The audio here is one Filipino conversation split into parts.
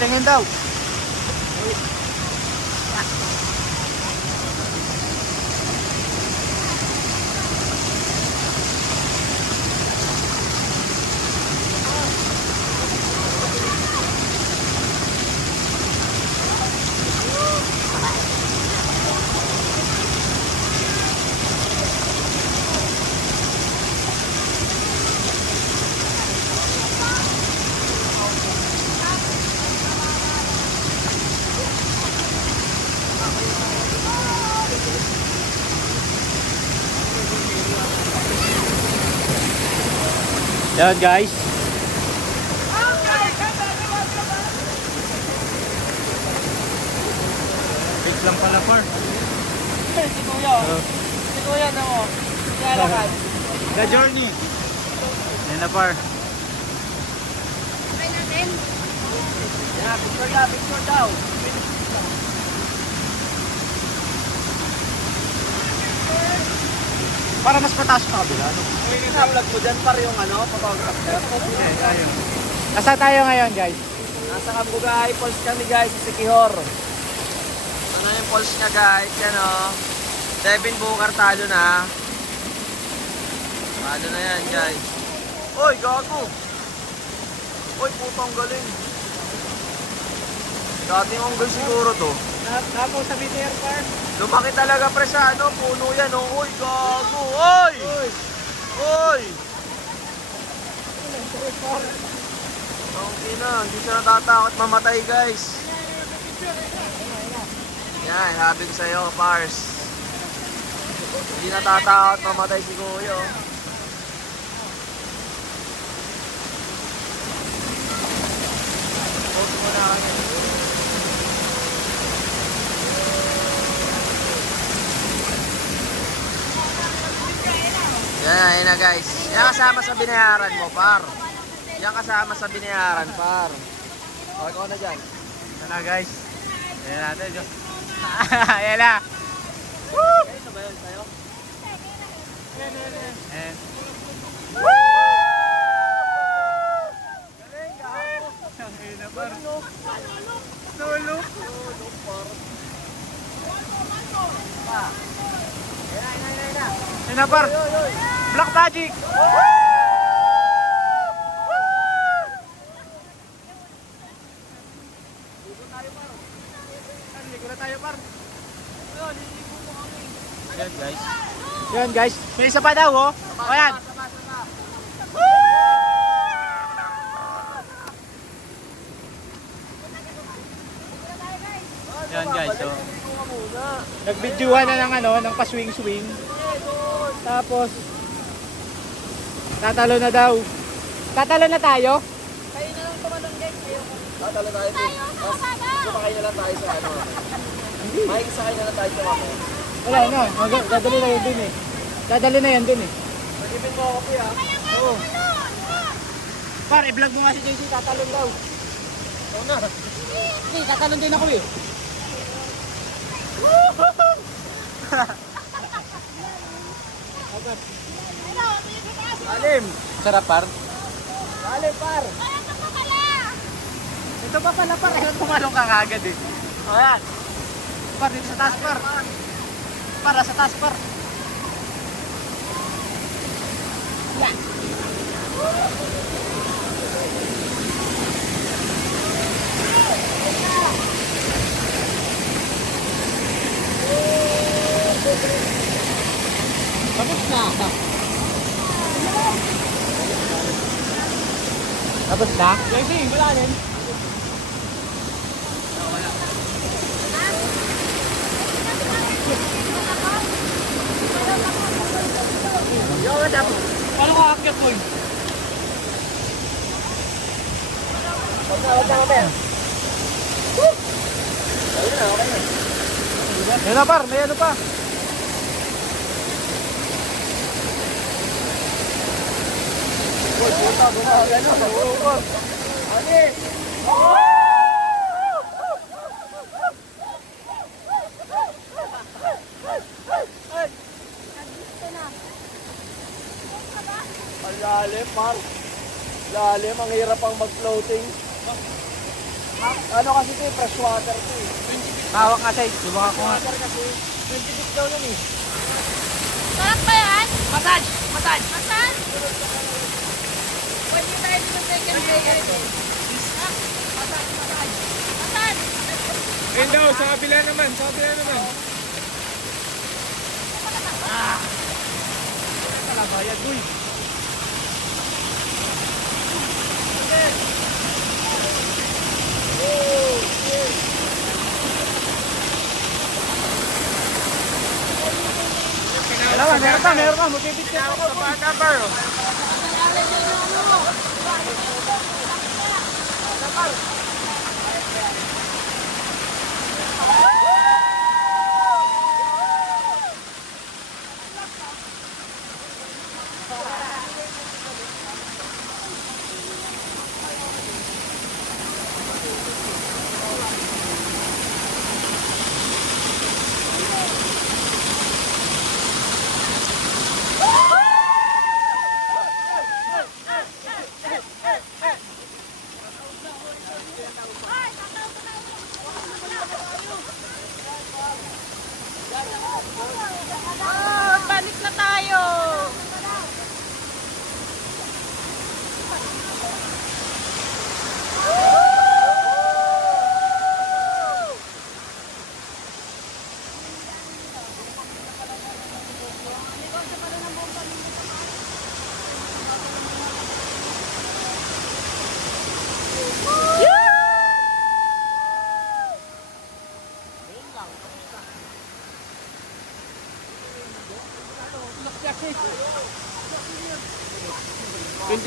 Tingin daw. Yan guys. Wait lang pala par. Si Kuya. Si Kuya na mo. Lalakad. The journey. Yan na par. Yeah, picture daw, picture daw. Para mas mataas pa kabila. No? Ina-vlog mo dyan par yung ano, photographer. Nasa tayo ngayon guys? Nasa Kabugay Falls kami guys, sa Sikihor. Ano yung falls niya guys, yan o. Devin Bukar talo na. Talo na yan guys. Oy, gago! Oy, putang galing. Dating onggal siguro to. Napo sa BTR par. Lumaki talaga pre sa ano, puno yan oh. Uy, gago! Oy! Oy! Ang ina, hindi siya natatakot mamatay guys. Yan, sabi ko sa'yo, Pars. Hindi natatakot mamatay si Kuya. oh. Post mo na kami. Yan, yan na guys. Yan kasama sa binayaran mo, par. Yan kasama sa binayaran, par. O, ikaw na dyan. Yan na guys. Yan natin. Jo. Yan na. Okay, sabayan tayo. Eh. Galing, gago. Ang ina par. Galing, no? Solo. Tulog, par. Pa. Yan na, yan na, yan na. Yan na par. Black Magic. Yan guys. Yan guys. May isa pa daw oh. O yan. saba, saba, saba. Yan, guys, oh. Liligo ka muna. Nagbidyuhan na ng ano, ng pa-swing-swing. Tapos, tatalo na daw. Tatalo na tayo? Kayo na lang tumalong guys. Tatalo tayo. Tapos, sumakay na lang tayo sa ano. Makikisakay na lang tayo sa kamo. Wala na, mag- dadali na yun dun eh. Dadali na yan dun eh. Pag-ibig mo ako, kuya. Oo. Par, i-vlog mo nga si JC, tatalon daw. Oo na. Hindi, tatalon din ako eh. Alim. Sarap par. Alim, par. Ito pa pala par, ayun pumalong ka kagad eh. Ayan. Par, dito sa taas par. Para sa taas par. Tapos Tapos na? JC, wala din. Yo, what up? Paano ka akyat mo? Huwag na, huwag na kami. Woo! Ayun na, okay na. Yan na par, may ano pa. Uy, puta, bumaga na. Oo, par. Alis! Ang lalim, par. Lalim, ang hirap ang mag-floating. Ano kasi ito eh, fresh water to eh. Hawak nga sa'yo. Subukan ko nga. Water kasi, 20 feet daw yan eh. Sarap ba yan? Massage! Massage! Masan? Tayo dito sa second layer. Masan? Ayun daw, sa kabila naman, sa kabila naman. Kalabayan, uy. Dalawa, meron pa, meron pa. Magpipit ka ako. Sa bata bar, oh. Oh, balik na tayo.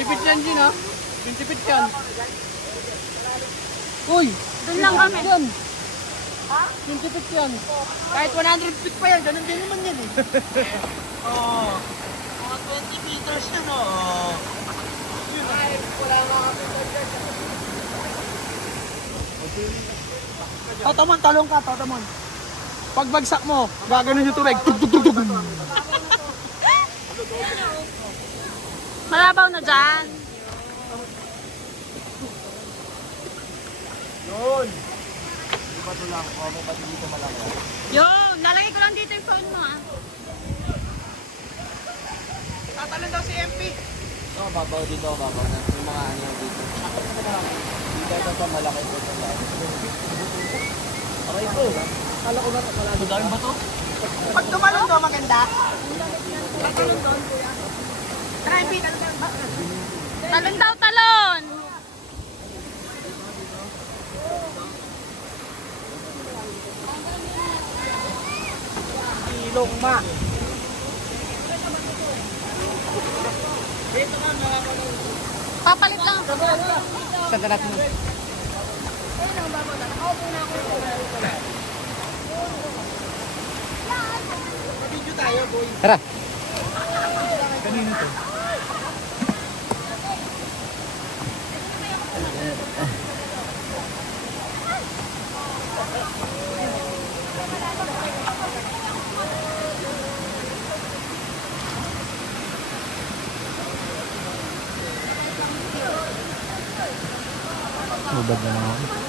Twenty-pit yan, Gin, ha? Twenty-pit yan. Uy! Doon lang kami. Yan. Twenty-pit yan. Kahit 100 feet pa yan, ganun din naman yan, eh. Oo. Mga 20 meters yan oh. Tatamon, talong ka, tatamon. Pagbagsak mo, gaganon yung tubig. Tug, tug, tug, tug. Malabaw na dyan. Yun. Di ba ito lang? Oh, may pati dito malaki. Yun, lalagay ko lang dito yung phone mo ah. Tatalon daw si MP. Oo, babaw dito, babaw na. Yung mga ano yung dito. Dito ito pa malaki lahat. Aray ko. Kala ko na malaki. Ang daming bato. Pag tumalon daw, maganda. Tatalon doon, kuya. Talon daw, talon. Ilong ma. Papalit lang. Saan natin mo? Tara. Kanino to? Ubad na naman.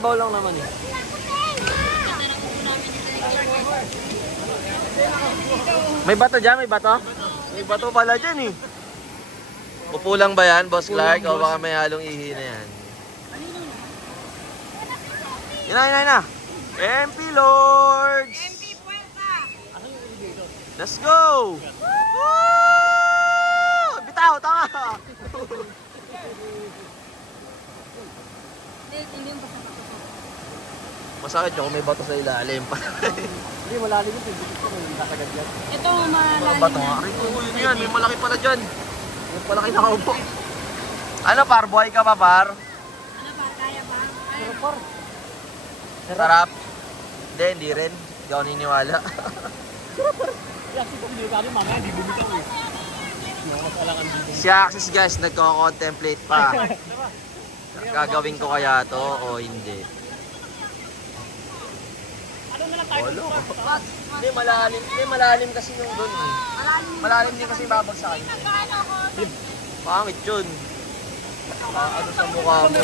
Mababaw lang naman eh. May bato dyan? May bato? May bato pala dyan eh. Upo lang ba yan, Boss Clark? O baka may halong ihi na yan? Yun na, yun na, yun na. MP Lords! MP Let's go! Woo! Bitaw, tama! Masakit yung kung may bato sa ilalim. Hindi, malalim ito. Hindi ko may kakagad yan. Ito, Mga malalim bato nga rin. Oo, yun yan. May malaki pala dyan. May malaki nakaupo. Ano par? Buhay ka pa par? Ano ba? Kaya ba? Pero par, Sarap? Hindi, hindi rin. Hindi ako niniwala. kasi kung hindi kami mamaya, hindi bumitaw eh. si Axis guys, nagko-contemplate pa. Gagawin ko kaya to o hindi? Ano na lang tayo? Olo. Hindi, malalim. Hindi, malalim kasi yung doon eh. Malalim din kasi babagsakin. Pangit yun. Ah, ano sa mukha mo?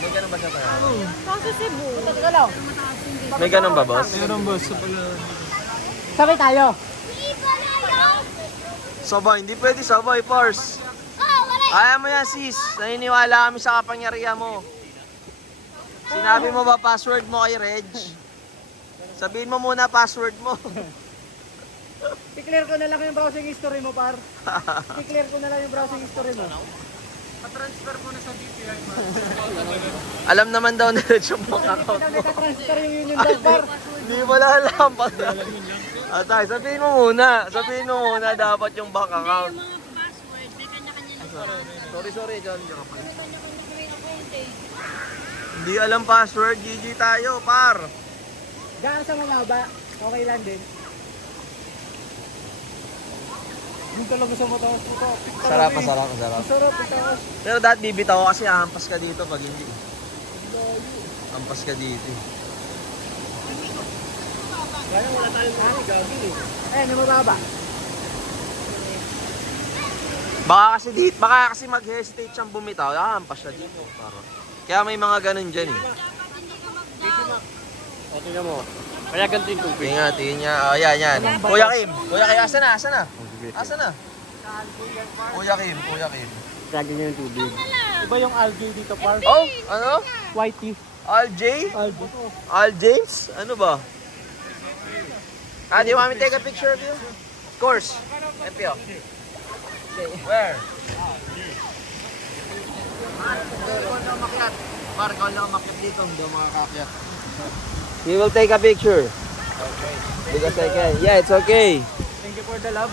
May ganun ba siya kaya? Kasi Cebu. Teka lang. May ganun ba, boss? Meron boss, sa pala. Sabay tayo. Sabay, hindi pwede sabay, Pars. Kaya mo yan, sis. Naniniwala kami sa kapangyarihan mo. Sinabi mo ba password mo kay Reg? Sabihin mo muna password mo. I-clear ko na lang yung browsing history mo, par. I-clear ko na lang yung browsing history mo. Alam naman daw ni Reg yung bank account mo. Nagka-transfer yung union bank, par. Hindi wala alam. Atay, sabihin mo muna. Sabihin mo muna dapat yung bank account. Yung mga password, may kanya-kanya na siya. Sorry, sorry, John. May kanya-kanya eh. Hindi alam password. GG tayo, par. Gaan sa mababa, okay lang din. Yung talaga sa mataas mo to. Sarap, masarap, masarap. Masarap, itaas. Pero dahil bibitaw ko kasi hampas ka dito pag hindi. Hampas ka dito. eh. Kaya wala tayong hani, gagi eh. Eh, yung mababa. Baka kasi dito, baka kasi mag-hesitate siyang bumitaw, hahampas siya dito. Parang. Kaya may mga ganun dyan eh. Okay na mo. Kaya ganito yung tubig. Tingnan tingnan niya. Oh, yan, yan. Kuya Kim, Kuya Kim, asa na, asa na? Asa na? Kuya Kim, Kuya Kim. Kaya ganyan yung tubig. Iba yung algae dito, par. Oh, ano? Whitey. Algae. Al James? Ano ba? Ah, do you want me to take a picture of you? Of course. MPO. Where? Mark, ikaw lang umakyat dito. Hindi makakakyat. We will take a picture. Okay. Because I can. Yeah, it's okay. Thank you for the love.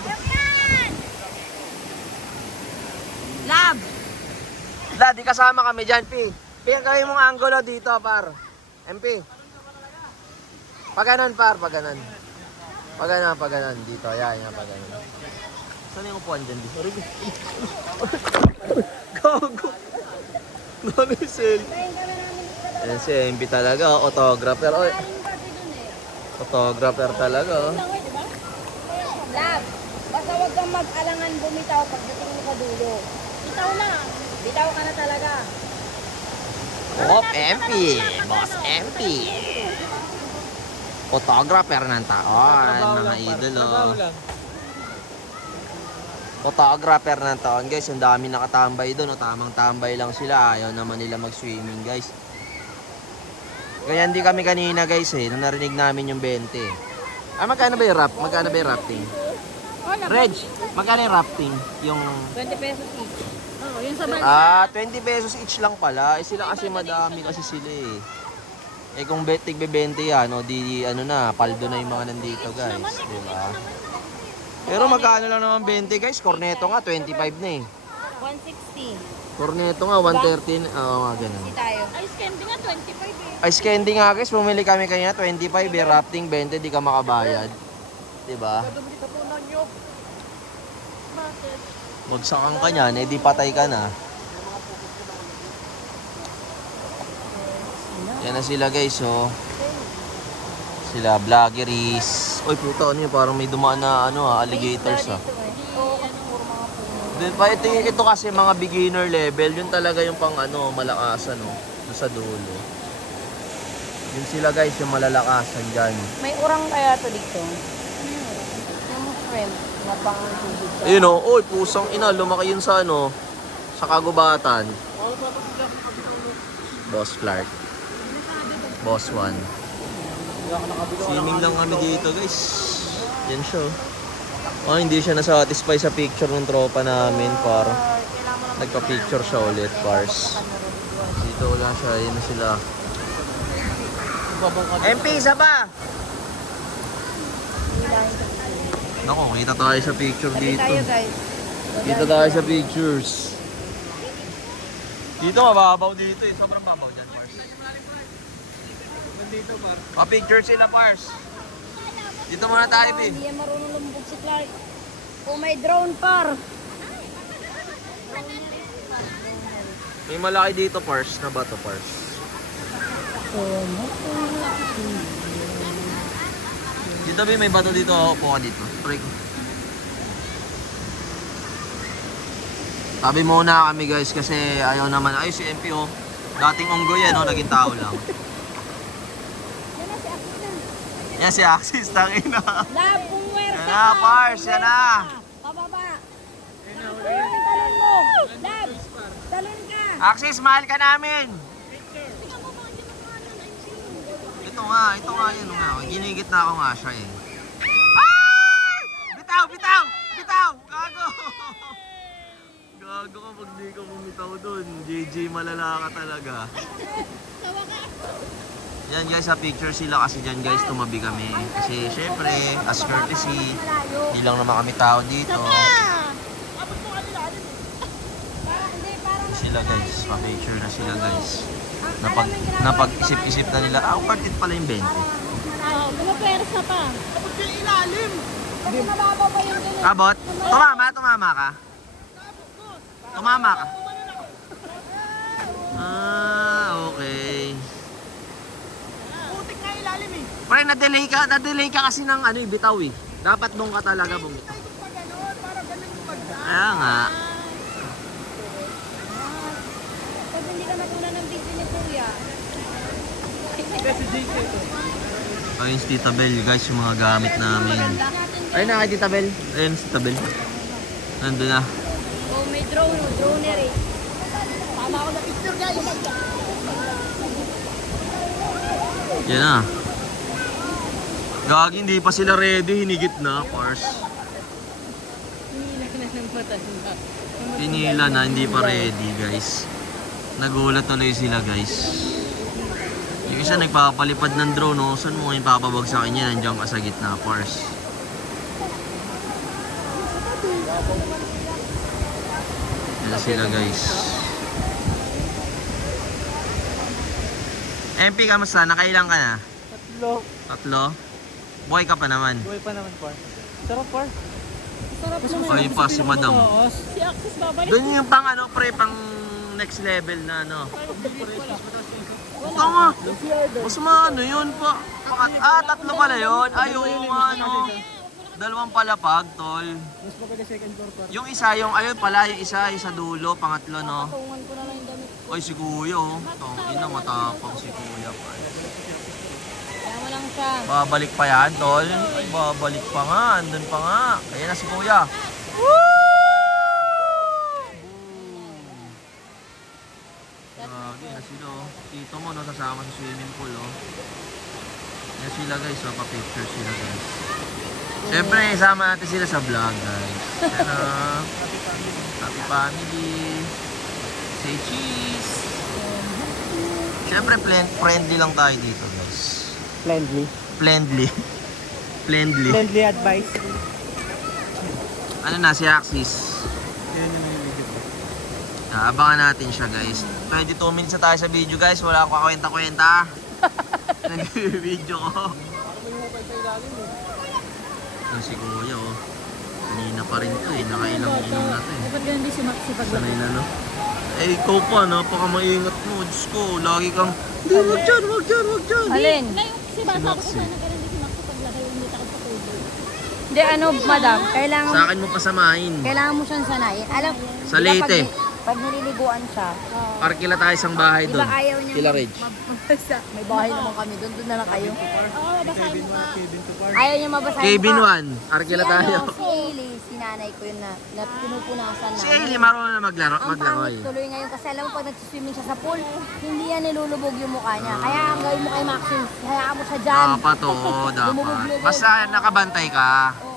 Lab! Daddy, kasama kami dyan, P. P, ang gawin mong angulo dito, par. MP. Pag ganun, par, pag ganun. Pag ganun, pag ganun. Dito, yan, yan, pag ganun. Saan yung upuan dyan? Sorry. Gago. Gago yung cell. Yan si MP talaga, oh, autographer. Oy, autographer talaga, oh. Lab, basta huwag kang mag-alangan bumitaw pagdating mo sa dulo. Bitaw na. Bitaw ka na talaga. Boss MP. Boss MP. Photographer ng taon, mga idol, oh. lang. Photographer ng taon, guys. Ang dami nakatambay doon, oh. Tamang tambay lang sila. Ayaw naman nila mag-swimming, guys. Kaya hindi kami kanina, guys, eh. Nung narinig namin yung 20. Ah, magkano ba yung rap? Magkano ba yung rafting? Reg, magkano yung rafting? Yung 20 pesos each. Oo, yun sa. Ah, 20 pesos each lang pala. Eh sila kasi madami kasi sila eh. Eh kung tigbe 20 yan, o di ano na, paldo na yung mga nandito guys. Di ba? Pero magkano lang naman 20 guys? Corneto nga, 25 na eh. 160. Corneto nga, 113. Oo nga, ganun. Hindi tayo. Ice candy nga 25 eh. Ice candy nga guys, bumili kami kanina, 25 eh. Rafting 20, di ka makabayad. Di ba? Magsakan ka niyan, eh di patay ka na. Yan na sila guys, oh. Sila vloggeries. Oy, puta, ano yun? Parang may dumaan na ano, ah, alligators ah. Oo, kasi puro mga puno. Then, pa, ito, ito kasi mga beginner level, yun talaga yung pang ano, malakasan, no? Sa dulo. Yun sila guys, yung malalakasan dyan. May urang kaya to dito. Yung shrimp na pang tubig. ka. Ayun oh, oy, pusang ina, lumaki yun sa ano, sa kagubatan. Boss Clark. Boss 1. Swimming lang kami dito guys. Yan siya oh. Oh, hindi siya nasatisfy sa picture ng tropa namin par. Nagpa-picture siya ulit, pars. Dito wala siya, yun na sila. MP, isa pa! Nako, kita tayo sa picture dito. Dito tayo sa pictures. Dito mababaw dito eh. Sobrang babaw dyan, Pars. Nandito pa. Pa-picture sila, Pars. Dito muna tayo, Pin. Hindi yan marunong lumbog si Clark. Oh, may drone par. May malaki dito, Pars. Na ba to, Pars? Dito, Pin. May bato dito. Upo ka dito. Ko. Sabi muna kami guys kasi ayaw naman. Ay, si MP oh. Dating unggoy yan, oh, naging tao lang. Yan si Axis, tangina. Lab, pumwer Yan na, Pars, yan na. Pababa. Talon mo. Lab, talon ka. Axis, mahal ka namin. Ito nga, ito nga yun nga. Ginigit na ako nga siya eh. Ay! Bitaw, bitaw! Bitaw! Gago! Gago ka pag di ka bumitaw dun. JJ malala ka talaga. Yan guys, sa picture sila kasi dyan guys, tumabi kami. Kasi syempre, as courtesy, hindi lang naman kami tao dito. Sila guys, pa-picture na sila guys. Napag, napag-isip-isip na nila, ah, worth it pala yung 20. Oh, Pumapwersa pa. Tapos yung ilalim. Kasi mababaw pa yung ganun. Kabot, tumama, tumama ka. Tumama ka. Ah, okay. Putik nga ilalim eh. Pre, na-delay ka, na-delay ka kasi ng ano, eh, bitaw eh. Dapat doon ka talaga bumitaw. Kaya nga. Pag hindi ka natulan ng video ni Kuya. Ayun si Tita Bell guys, yung mga gamit namin. Ayun na kay Tita Bell. Ayun si Tita Bell. Nandun na. Oh, may drone. Droner eh. Tama ako na picture guys. Yan na. Gagi, hindi pa sila ready. Hinigit na, Pars. Pinila na, hindi pa ready, guys. Nagulat tuloy sila, guys. Yung isa nagpapalipad ng drone, no? Saan mo ngayon papabagsakin niya? Nandiyan ka sa gitna, Pars. Yan sila, guys. MP, kamusta? Nakailang ka na? Tatlo. Tatlo? Buhay ka pa naman. Buhay pa naman, par. Sarap, par. Sarap naman. Ayun pa, si madam. Si Axis babalik. Doon yung pang ano, pre, pang next level na ano. Tama. Mas ano yun po. Pangat- Ah, tatlo pala yun. Ay, oo nga, ano. Dalawang palapag, tol. Mas maganda second floor, par. Yung isa, yung ayun pala, yung isa, yung sa dulo, pangatlo, no? Yung. Oy, si Kuya, oh. Tong ina, matapang si Kuya. pa. Lang siya. Babalik pa yan, tol. Ay, babalik pa nga. Andun pa nga. Ayan na si Kuya. Grabe na sila, oh. Tito mo, no, sasama sa swimming pool, oh. Yan sila, guys, oh. Pa-picture sila, guys. Siyempre, isama natin sila sa vlog, guys. Yan, oh. Happy family. Say cheese. Siyempre, friendly lang tayo dito. Friendly. Friendly. Friendly. Friendly advice. Ano na, si Axis. Yung nililigit ko. Ah, abangan natin siya, guys. 22 minutes na tayo sa video, guys. Wala akong kakwenta-kwenta. Nag-video ko. Ano si Kuya, oh. Kanina pa rin to, eh. Nakailang inom na to, eh. Dapat ganun din si Maxi pag Sanay na, no? Eh, ikaw pa, napaka maingat mo. Diyos ko, lagi kang, hindi, wag dyan, wag dyan, wag dyan. Alin? Si Maxi. Hindi, ano, madam, kailangan, Sa akin mo pasamahin. kailangan mo siyang sanayin. Alam, Sa Leyte. Pag nililiguan siya, Parkila tayo isang bahay doon. ba ayaw niya Kila mabasa. May bahay naman kami doon, doon na lang kayo. Kevin 1, Kevin 2, par. Ayaw niya mabasahin Kevin pa. 1, Arkila si, tayo. Ano, si Ailey, si nanay ko yun na, na pinupunasan Si namin. Ailey, marunong na maglaro, Ang maglaro pangit tuloy ngayon kasi alam mo pag nagsiswimming siya sa pool, hindi yan nilulubog yung mukha niya. Kaya ang gawin mo kay Maxine, hayaan mo siya dyan. Dapat oo, dapat. Basta nakabantay ka. Oo.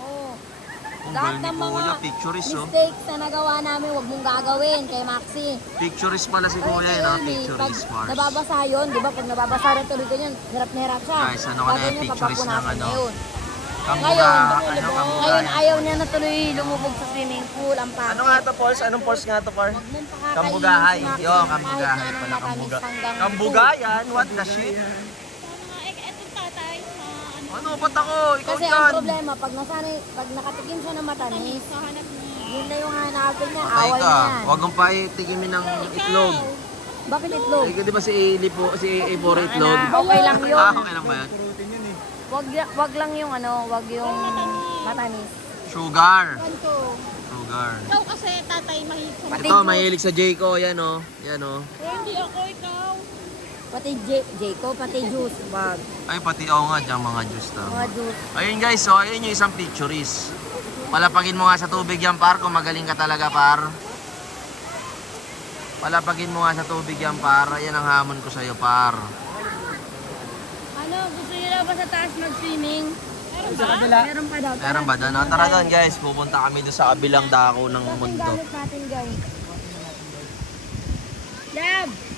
Lahat ng mga picturist oh. mistakes na nagawa namin, wag mong gagawin kay Maxi. Picturist pala si Kuya Ay, yun. Ailey, Picturist Pag Mars. nababasa yun, di ba? Pag nababasa rin tuloy ganyan, hirap na hirap siya. Guys, ano ka na, niya, picturist ng ano? Kambuga, Ngayon, ano, kambuga. ngayon ayaw niya na tuloy lumubog sa swimming pool. Ang pangit. Ano nga to, Pors? Anong Pors nga to, Par? Huwag mong pakakainin Kambugahay. Yo, kambugahay pala, kambuga. Kambugayan? What the shit? Ano, ba't ako? Ikaw Kasi dyan. ang problema, pag nasanay, pag nakatikim siya ng matamis, yun na yung hanapin niya, Patay away ka. na yan. Huwag mong paitikimin ng itlog. Bakit itlog? Eh, di ba si Ailey po, si po itlog? Okay lang yun. Ah, okay lang ba yan? Yun eh. Wag, wag lang yung ano, wag yung matamis. Sugar. Ganto. Sugar. Ikaw kasi tatay mahilig sa Pati Ito, mahilig sa Jayco. Yan oh. Yan oh. Hindi ako ikaw. Pati J- Jacob, pati juice. Wag. Ay, pati ako nga dyan mga juice Mga tama. juice. Ayun guys, so ayun yung isang picturist. Palapagin mo nga sa tubig yan par, kung magaling ka talaga par. Palapagin mo nga sa tubig yan par, yan ang hamon ko sa'yo par. Ano, gusto niyo na ba sa taas mag-swimming? Meron kabila. Meron pa daw. Meron ba doon? Tara doon guys, pupunta kami doon sa kabilang dako ng mundo. Gamit natin guys. Lab!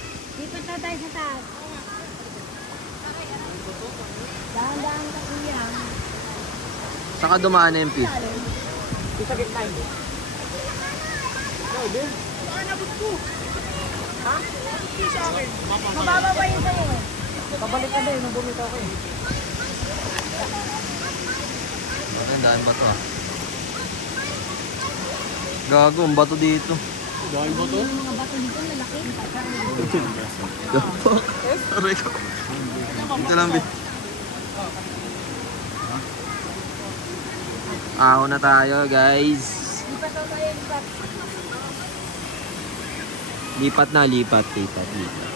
Na tayo sa taas. Dahan-dahan ka kuya. Saka dumaan MP. Sa gitna yun. Mababa pa yun sa'yo. Pabalik ka na nung bumitaw ko eh. Magandaan ba to ah? Gago, ang bato dito. Dahil ba to? Mga bato dito lalaki. Aray ko. Ito lang, Bi. Aho na tayo, guys. Lipat na, lipat, lipat, lipat.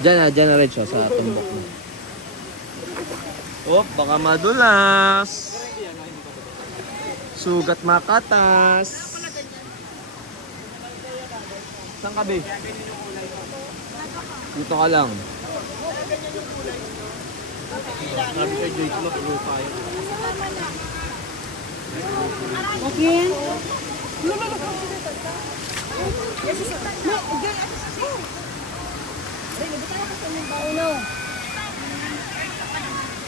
Diyan na, diyan na rin siya sa tumbok mo. Oh, baka madulas. Sugat makatas. Saan ka, Bi? Dito ka lang. Sabi kay Jake Lock, lupa yun. Okay.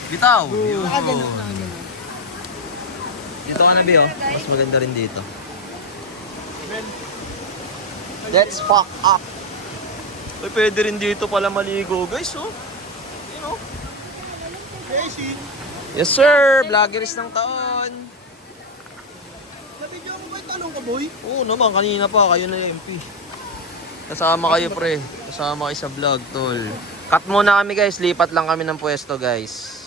Bitaw! Yun. Dito ka na, Bi, oh. Mas maganda rin dito. Let's fuck up! Uy, pwede rin dito pala maligo, guys, oh. Ayun oh. Yes sir, vloggeries ng taon. Nabidyo mo ba yung talong ka, boy? Oo naman, kanina pa, kayo na MP. Kasama kayo pre, kasama kayo sa vlog tol. Cut muna kami guys, lipat lang kami ng pwesto guys.